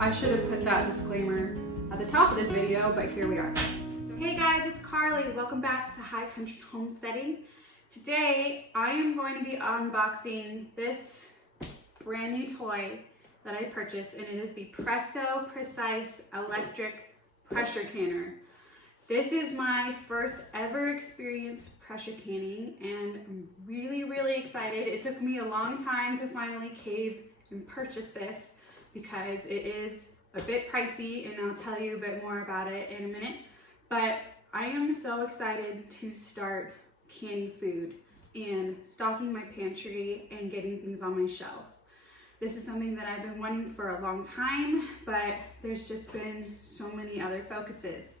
I should have put that disclaimer at the top of this video, but here we are. So hey guys, it's Carly. Welcome back to High Country Homesteading. Today, I am going to be unboxing this brand new toy that I purchased, and it is the Presto Precise Electric Pressure Canner. This is my first ever experience pressure canning, and I'm really excited. It took me a long time to finally cave and purchase this because it is a bit pricey, and I'll tell you a bit more about it in a minute. But I am so excited to start canning food and stocking my pantry and getting things on my shelves. This is something that I've been wanting for a long time, but there's just been so many other focuses.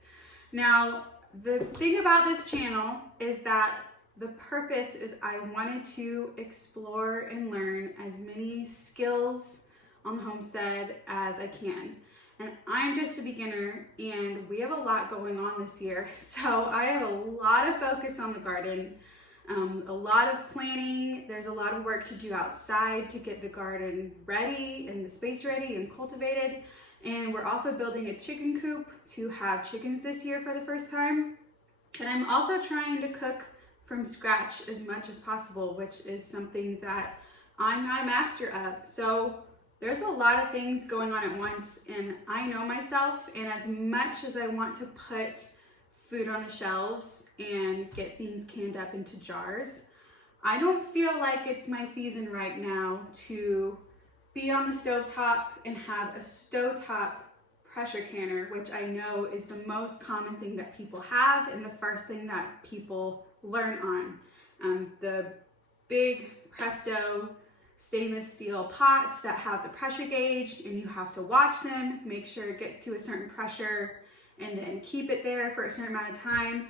Now, the thing about this channel is that the purpose is I wanted to explore and learn as many skills on the homestead as I can. And I'm just a beginner, and we have a lot going on this year. So I have a lot of focus on the garden, a lot of planning. There's a lot of work to do outside to get the garden ready and the space ready and cultivated. And we're also building a chicken coop to have chickens this year for the first time. And I'm also trying to cook from scratch as much as possible, which is something that I'm not a master of. So there's a lot of things going on at once, and I know myself, and as much as I want to put food on the shelves and get things canned up into jars, I don't feel like it's my season right now to be on the stovetop and have a stovetop pressure canner, which I know is the most common thing that people have and the first thing that people learn on. The big Presto stainless steel pots that have the pressure gauge, and you have to watch them, make sure it gets to a certain pressure, and then keep it there for a certain amount of time.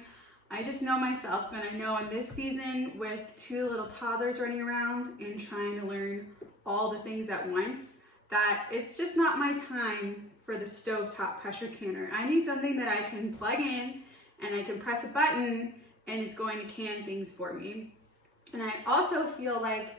I just know myself, and I know in this season with 2 little toddlers running around and trying to learn all the things at once, that it's just not my time for the stovetop pressure canner. I need something that I can plug in and I can press a button and it's going to can things for me. And I also feel like,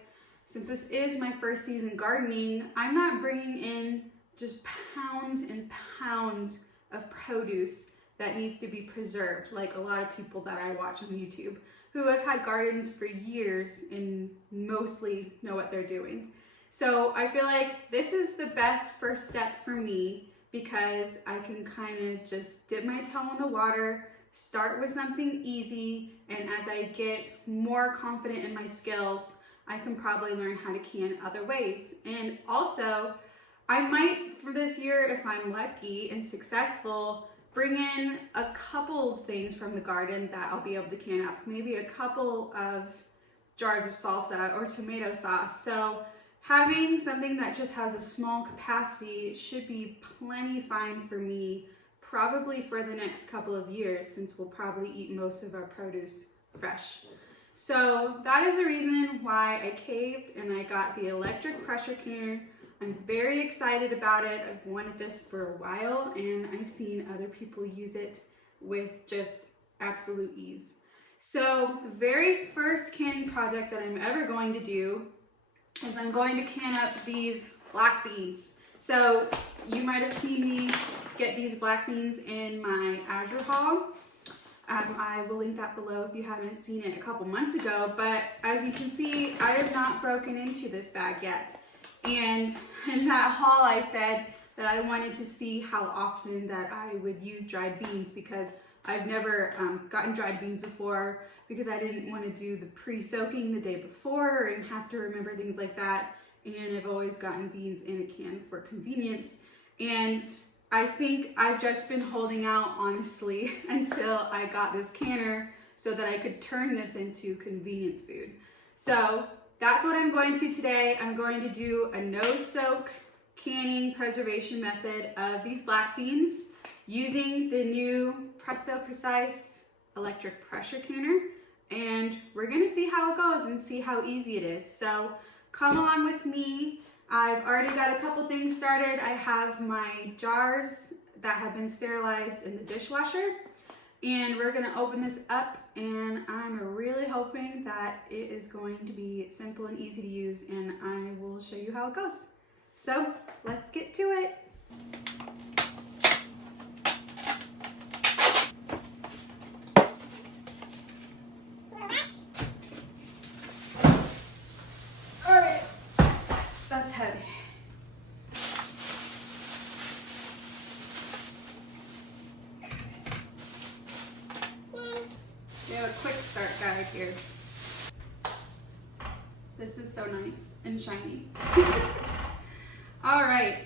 since this is my first season gardening, I'm not bringing in just pounds and pounds of produce that needs to be preserved, like a lot of people that I watch on YouTube who have had gardens for years and mostly know what they're doing. So I feel like this is the best first step for me because I can kind of just dip my toe in the water, start with something easy, and as I get more confident in my skills, I can probably learn how to can other ways. And also, I might, for this year, if I'm lucky and successful, bring in a couple things from the garden that I'll be able to can up. Maybe a couple of jars of salsa or tomato sauce. So having something that just has a small capacity should be plenty fine for me, probably for the next couple of years, since we'll probably eat most of our produce fresh. So that is the reason why I caved and I got the electric pressure canner. I'm very excited about it. I've wanted this for a while, and I've seen other people use it with just absolute ease. So the very first canning project that I'm ever going to do is I'm going to can up these black beans. So you might have seen me get these black beans in my Azure haul. I will link that below if you haven't seen it a couple months ago, but as you can see, I have not broken into this bag yet. And in that haul, I said that I wanted to see how often that I would use dried beans, because I've never gotten dried beans before, because I didn't want to do the pre-soaking the day before and have to remember things like that. And I've always gotten beans in a can for convenience. And I think I've just been holding out, honestly, until I got this canner so that I could turn this into convenience food. So that's what I'm going to today. I'm going to do a no-soak canning preservation method of these black beans using the new Presto Precise electric pressure canner. And we're gonna see how it goes and see how easy it is. So come along with me. I've already got a couple things started. I have my jars that have been sterilized in the dishwasher, and we're gonna open this up, and I'm really hoping that it is going to be simple and easy to use, and I will show you how it goes. So let's get to it. here. This is so nice and shiny. All right.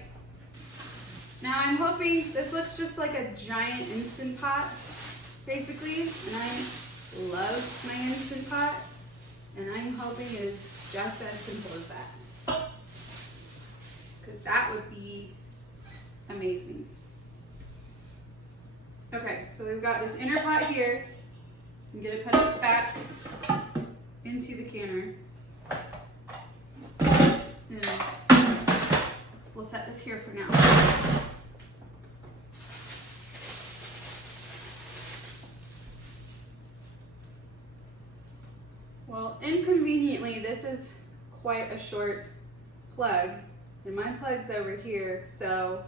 Now I'm hoping, this looks just like a giant Instant Pot, basically, and I love my Instant Pot, and I'm hoping it is just as simple as that, because that would be amazing. Okay, so we've got this inner pot here. I'm gonna put it back into the canner. And we'll set this here for now. Well, inconveniently, this is quite a short plug, and my plug's over here, so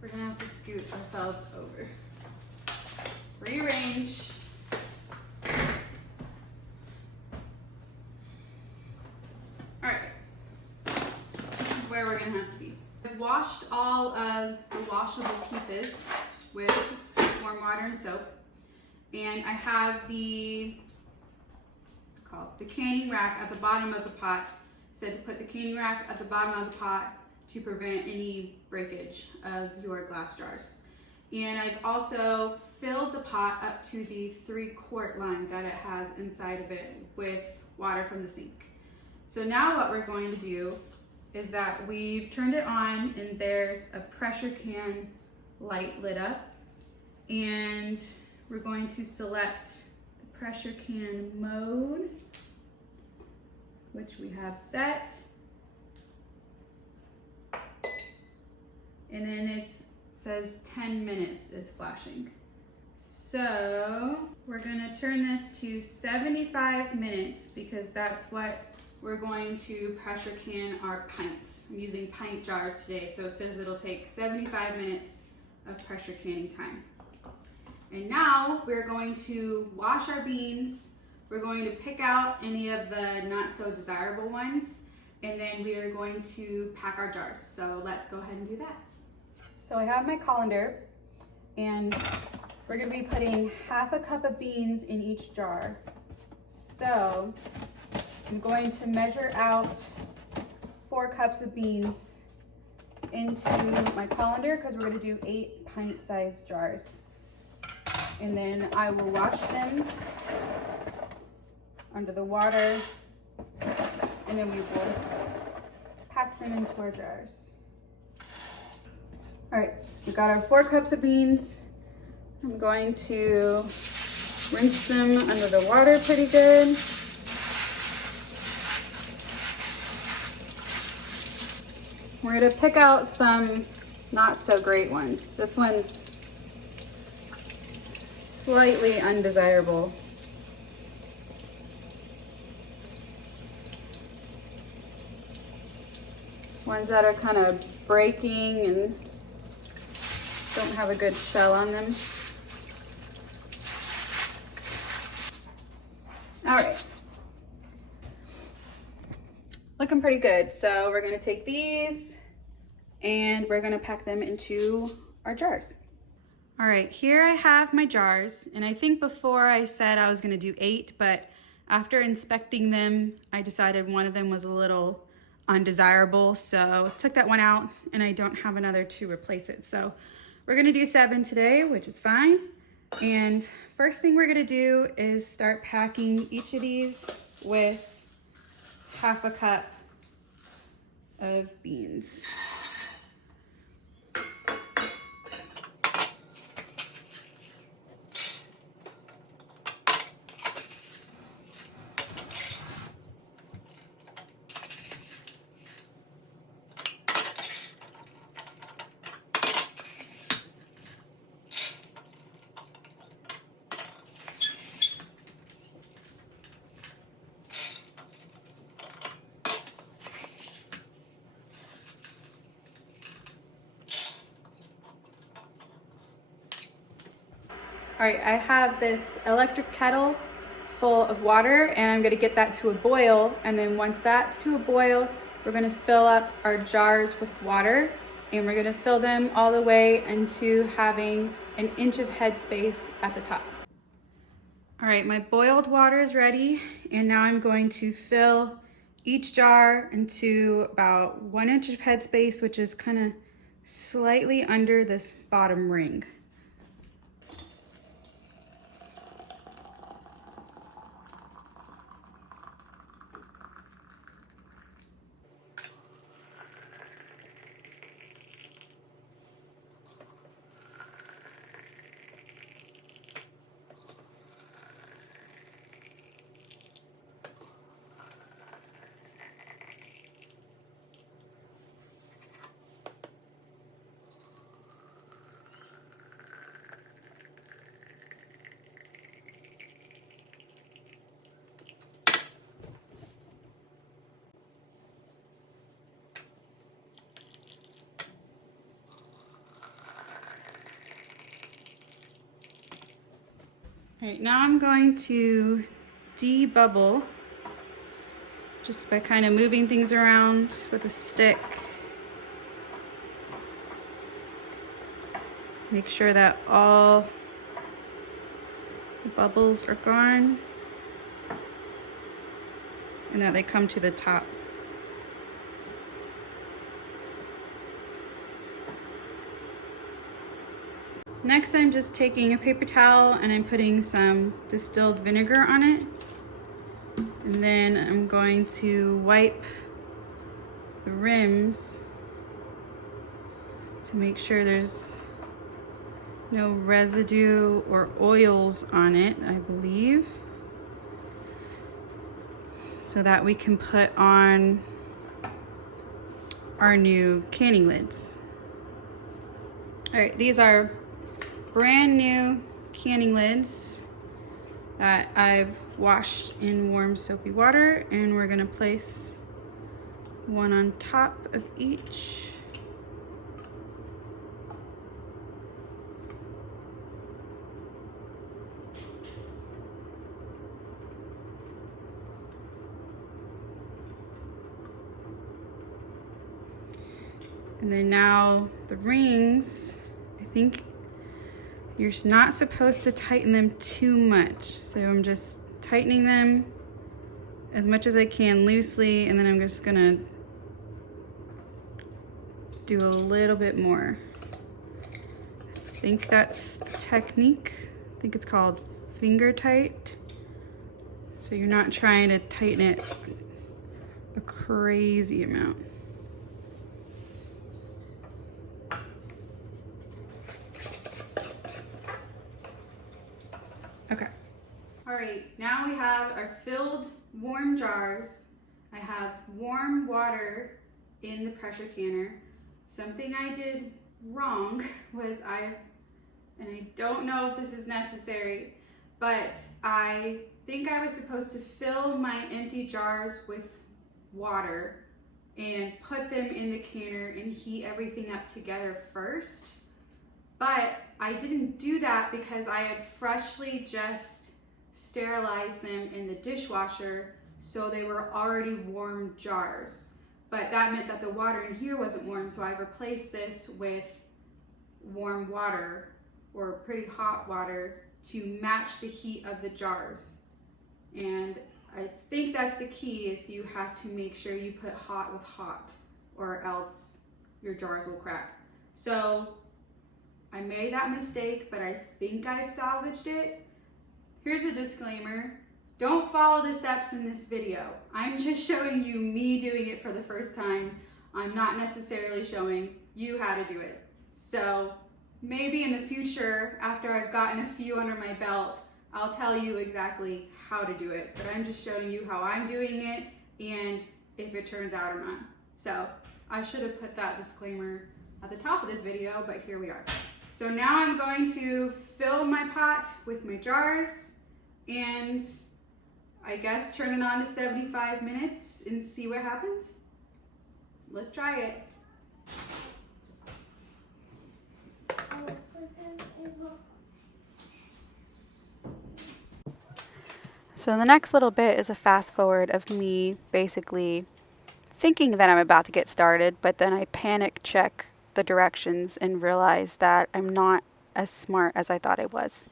we're gonna have to scoot ourselves over. Rearrange. All right, this is where we're gonna have to be. I've washed all of the washable pieces with warm water and soap, and I have the canning rack at the bottom of the pot. Said to put the canning rack at the bottom of the pot to prevent any breakage of your glass jars. And I've also filled the pot up to the 3-quart line that it has inside of it with water from the sink. So now what we're going to do is that we've turned it on, and there's a pressure can light lit up, and we're going to select the pressure can mode, which we have set. And then it says 10 minutes is flashing. So we're gonna turn this to 75 minutes because that's what we're going to pressure can our pints. I'm using pint jars today, so it says it'll take 75 minutes of pressure canning time. And now we're going to wash our beans. We're going to pick out any of the not so desirable ones, and then we are going to pack our jars. So let's go ahead and do that. So I have my colander, and we're gonna be putting half a cup of beans in each jar. So I'm going to measure out 4 cups of beans into my colander because we're gonna do 8 pint-sized jars. And then I will wash them under the water, and then we will pack them into our jars. All right, we got our 4 cups of beans. I'm going to rinse them under the water pretty good. We're gonna pick out some not so great ones. This one's slightly undesirable. Ones that are kind of breaking and don't have a good shell on them. All right. Looking pretty good. So we're gonna take these and we're gonna pack them into our jars. All right, here I have my jars, and I think before I said I was gonna do 8, but after inspecting them, I decided one of them was a little undesirable, so took that one out, and I don't have another to replace it. So we're gonna do 7 today, which is fine. And first thing we're gonna do is start packing each of these with half a cup of beans. All right, I have this electric kettle full of water, and I'm gonna get that to a boil. And then once that's to a boil, we're gonna fill up our jars with water, and we're gonna fill them all the way into having an inch of headspace at the top. All right, my boiled water is ready, and now I'm going to fill each jar into about 1 inch of headspace, which is kind of slightly under this bottom ring. All right, now I'm going to debubble just by kind of moving things around with a stick. Make sure that all the bubbles are gone and that they come to the top. Next, I'm just taking a paper towel and I'm putting some distilled vinegar on it. And then I'm going to wipe the rims to make sure there's no residue or oils on it, I believe, so that we can put on our new canning lids. All right, these are brand new canning lids that I've washed in warm soapy water, and we're gonna place one on top of each. And then now the rings, I think you're not supposed to tighten them too much. So I'm just tightening them as much as I can loosely, and then I'm just gonna do a little bit more. I think that's the technique. I think it's called finger tight. So you're not trying to tighten it a crazy amount. Okay. All right, now we have our filled warm jars. I have warm water in the pressure canner. Something I did wrong was and I don't know if this is necessary, but I think I was supposed to fill my empty jars with water and put them in the canner and heat everything up together first. But I didn't do that because I had freshly just sterilized them in the dishwasher, so they were already warm jars. But that meant that the water in here wasn't warm, so I replaced this with warm water, or pretty hot water, to match the heat of the jars. And I think that's the key, is you have to make sure you put hot with hot, or else your jars will crack. So I made that mistake, but I think I've salvaged it. Here's a disclaimer. Don't follow the steps in this video. I'm just showing you me doing it for the first time. I'm not necessarily showing you how to do it. So maybe in the future, after I've gotten a few under my belt, I'll tell you exactly how to do it. But I'm just showing you how I'm doing it and if it turns out or not. So I should have put that disclaimer at the top of this video, but here we are. So now I'm going to fill my pot with my jars and I guess turn it on to 75 minutes and see what happens. Let's try it. So the next little bit is a fast forward of me basically thinking that I'm about to get started, but then I panic check the directions and realize that I'm not as smart as I thought I was.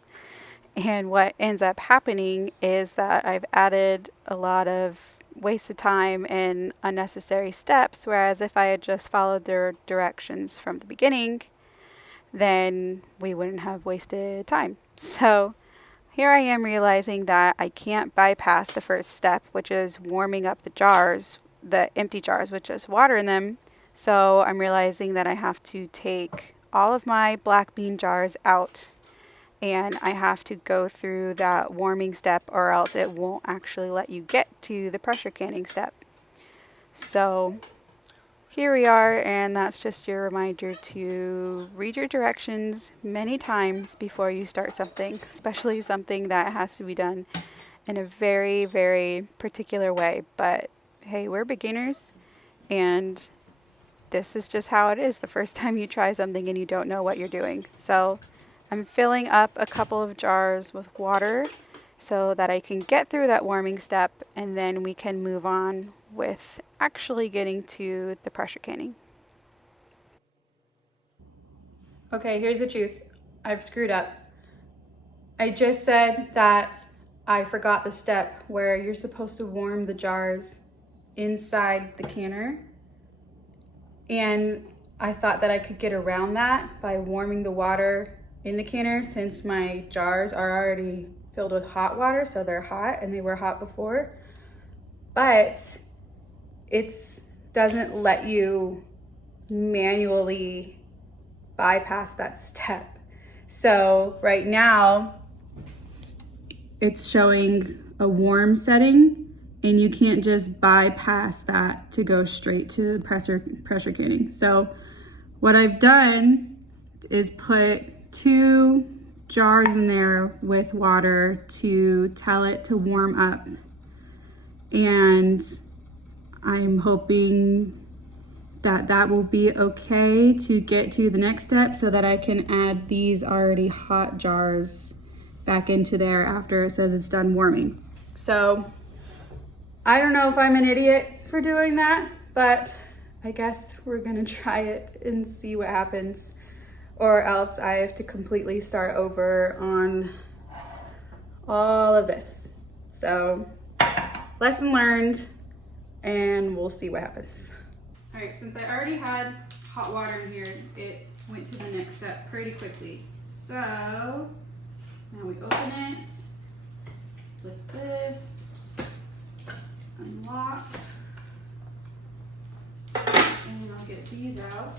And what ends up happening is that I've added a lot of wasted time and unnecessary steps, whereas if I had just followed their directions from the beginning, then we wouldn't have wasted time. So here I am realizing that I can't bypass the first step, which is warming up the jars, the empty jars with just water in them. So I'm realizing that I have to take all of my black bean jars out and I have to go through that warming step or else it won't actually let you get to the pressure canning step. So here we are, and that's just your reminder to read your directions many times before you start something, especially something that has to be done in a very, very particular way. But hey, we're beginners, and this is just how it is the first time you try something and you don't know what you're doing. So I'm filling up a couple of jars with water so that I can get through that warming step, and then we can move on with actually getting to the pressure canning. Okay, here's the truth. I've screwed up. I just said that I forgot the step where you're supposed to warm the jars inside the canner, and I thought that I could get around that by warming the water in the canner since my jars are already filled with hot water, so they're hot and they were hot before. But it doesn't let you manually bypass that step. So right now it's showing a warm setting, and you can't just bypass that to go straight to pressure canning. So what I've done is put 2 jars in there with water to tell it to warm up. And I'm hoping that that will be okay to get to the next step so that I can add these already hot jars back into there after it says it's done warming. So I don't know if I'm an idiot for doing that, but I guess we're gonna try it and see what happens, or else I have to completely start over on all of this. So lesson learned, and we'll see what happens. All right, since I already had hot water in here, it went to the next step pretty quickly. So now we open it, lift this, unlock, and I'll get these out.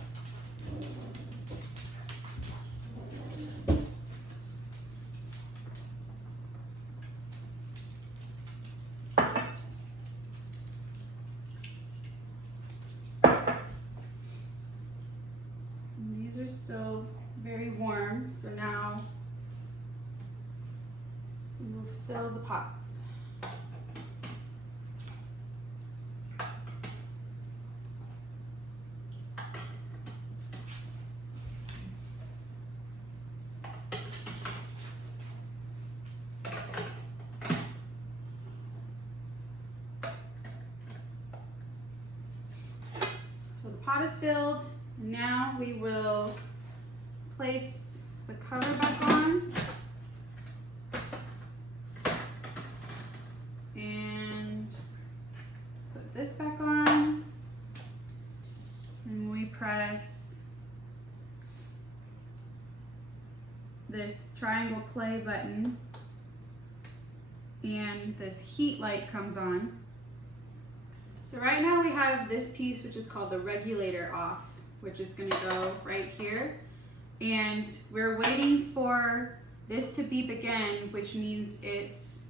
And these are still very warm, so now we'll fill the pot. So the pot is filled. Now we will place the cover back on and put this back on, and we press this triangle play button and this heat light comes on. So right now we have this piece which is called the regulator off, which is going to go right here, and we're waiting for this to beep again, which means it's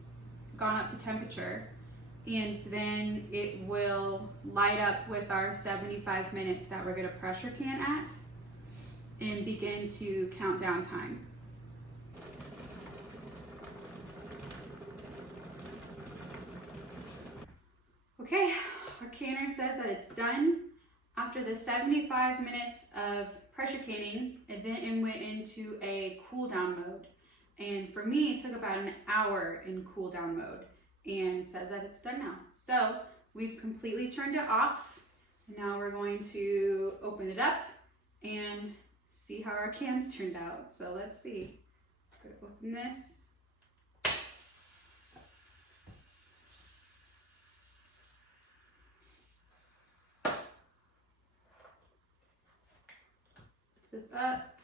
gone up to temperature, and then it will light up with our 75 minutes that we're going to pressure can at and begin to count down time. Okay, our canner says that it's done. After the 75 minutes of pressure canning, it then went into a cool down mode. And for me, it took about an hour in cool down mode, and it says that it's done now. So we've completely turned it off. Now we're going to open it up and see how our cans turned out. So let's see. I'm gonna open this. this up.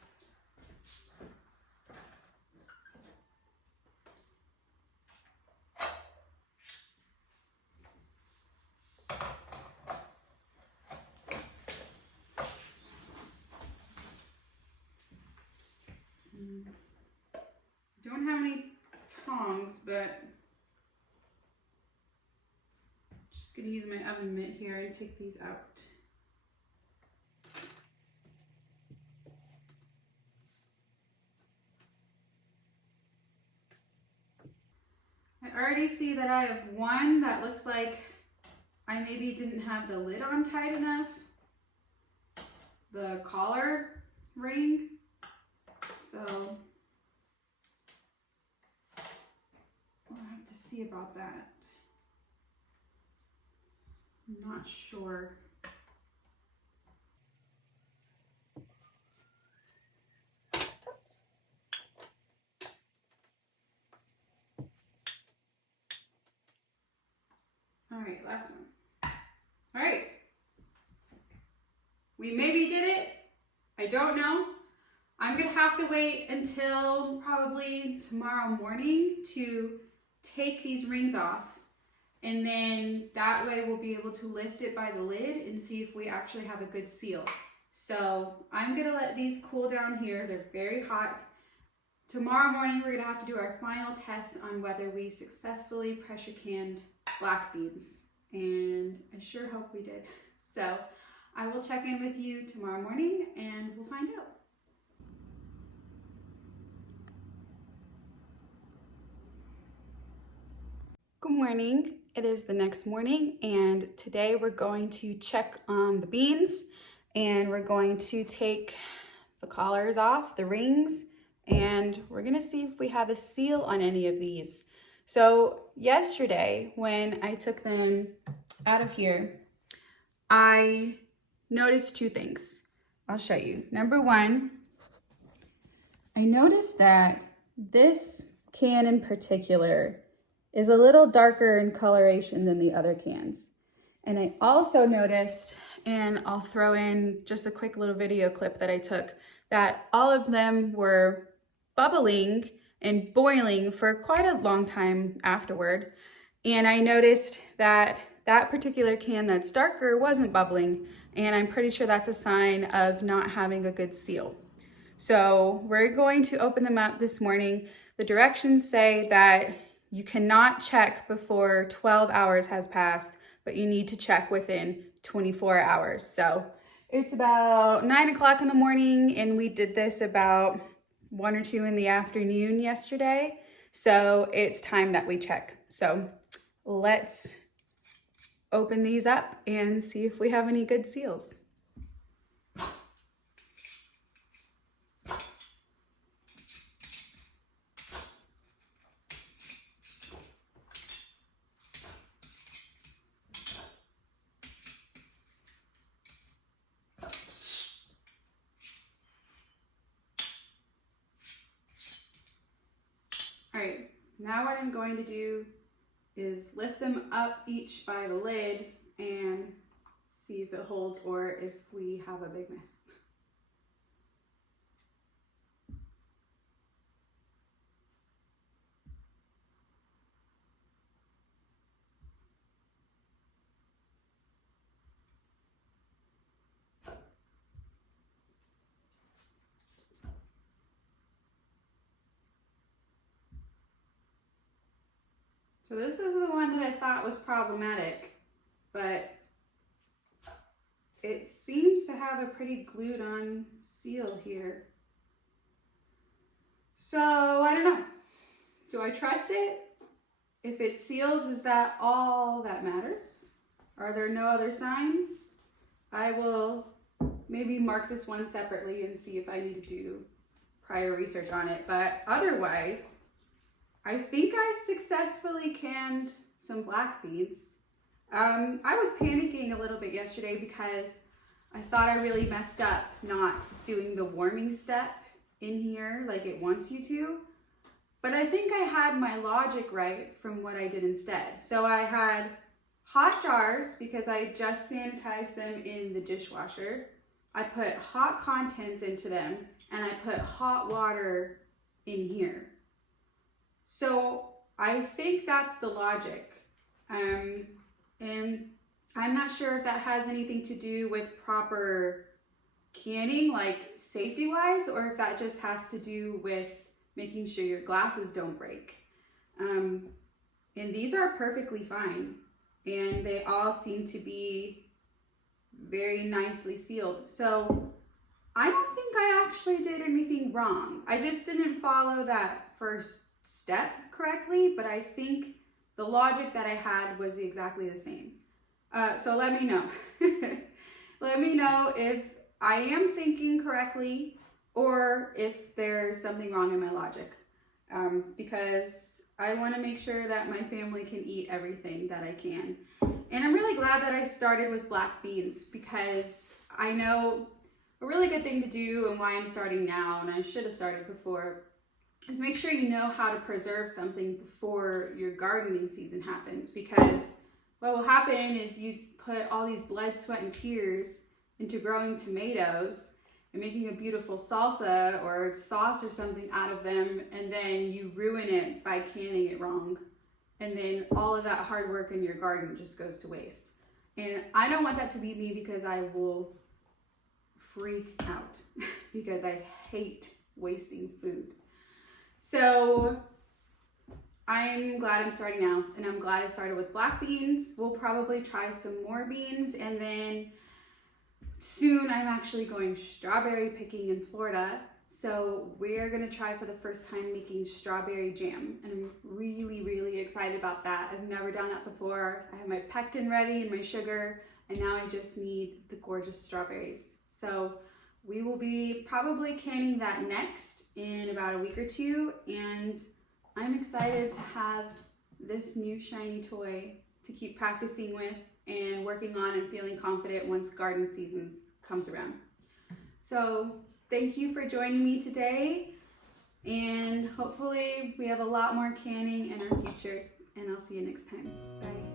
Don't have any tongs, but just gonna use my oven mitt here and take these out. I already see that I have one that looks like I maybe didn't have the lid on tight enough, the collar ring, so I'll have to see about that. I'm not sure. All right, last one. All right. We maybe did it. I don't know. I'm gonna have to wait until probably tomorrow morning to take these rings off. And then that way we'll be able to lift it by the lid and see if we actually have a good seal. So I'm gonna let these cool down here. They're very hot. Tomorrow morning, we're gonna have to do our final test on whether we successfully pressure canned black beans. And I sure hope we did. So I will check in with you tomorrow morning and we'll find out. Good morning. It is the next morning and today we're going to check on the beans and we're going to take the collars off, the rings, and we're gonna see if we have a seal on any of these. So yesterday when I took them out of here, I noticed two things. I'll show you. Number one, I noticed that this can in particular is a little darker in coloration than the other cans. And I also noticed, and I'll throw in just a quick little video clip that I took, that all of them were bubbling and boiling for quite a long time afterward. And I noticed that that particular can that's darker wasn't bubbling, and I'm pretty sure that's a sign of not having a good seal. So we're going to open them up this morning. The directions say that you cannot check before 12 hours has passed, but you need to check within 24 hours. So it's about 9 o'clock in the morning and we did this about 1 or 2 in the afternoon yesterday. So it's time that we check. So let's open these up and see if we have any good seals. All right, now what I'm going to do is lift them up each by the lid and see if it holds or if we have a big mess. So this is the one that I thought was problematic, but it seems to have a pretty glued on seal here. So I don't know. Do I trust it? If it seals, is that all that matters? Are there no other signs? I will maybe mark this one separately and see if I need to do prior research on it, but otherwise, I think I successfully canned some black beans. I was panicking a little bit yesterday because I thought I really messed up not doing the warming step in here like it wants you to. But I think I had my logic right from what I did instead. So I had hot jars because I just sanitized them in the dishwasher. I put hot contents into them and I put hot water in here. So I think that's the logic. And I'm not sure if that has anything to do with proper canning, like safety wise, or if that just has to do with making sure your glasses don't break. And these are perfectly fine. And they all seem to be very nicely sealed. So I don't think I actually did anything wrong. I just didn't follow that first step correctly, but I think the logic that I had was exactly the same. So let me know. Let me know if I am thinking correctly or if there's something wrong in my logic. Because I want to make sure that my family can eat everything that I can. And I'm really glad that I started with black beans, because I know a really good thing to do, and why I'm starting now, and I should have started before, is make sure you know how to preserve something before your gardening season happens. Because what will happen is you put all these blood, sweat, and tears into growing tomatoes and making a beautiful salsa or sauce or something out of them, and then you ruin it by canning it wrong. And then all of that hard work in your garden just goes to waste. And I don't want that to be me, because I will freak out because I hate wasting food. So I'm glad I'm starting now, and I'm glad I started with black beans. We'll probably try some more beans, and then soon I'm actually going strawberry picking in Florida. So we're gonna try for the first time making strawberry jam, and I'm really, really excited about that. I've never done that before. I have my pectin ready and my sugar, and now I just need the gorgeous strawberries. So we will be probably canning that next in about a week or two, and I'm excited to have this new shiny toy to keep practicing with and working on and feeling confident once garden season comes around. So thank you for joining me today, and hopefully we have a lot more canning in our future, and I'll see you next time. Bye.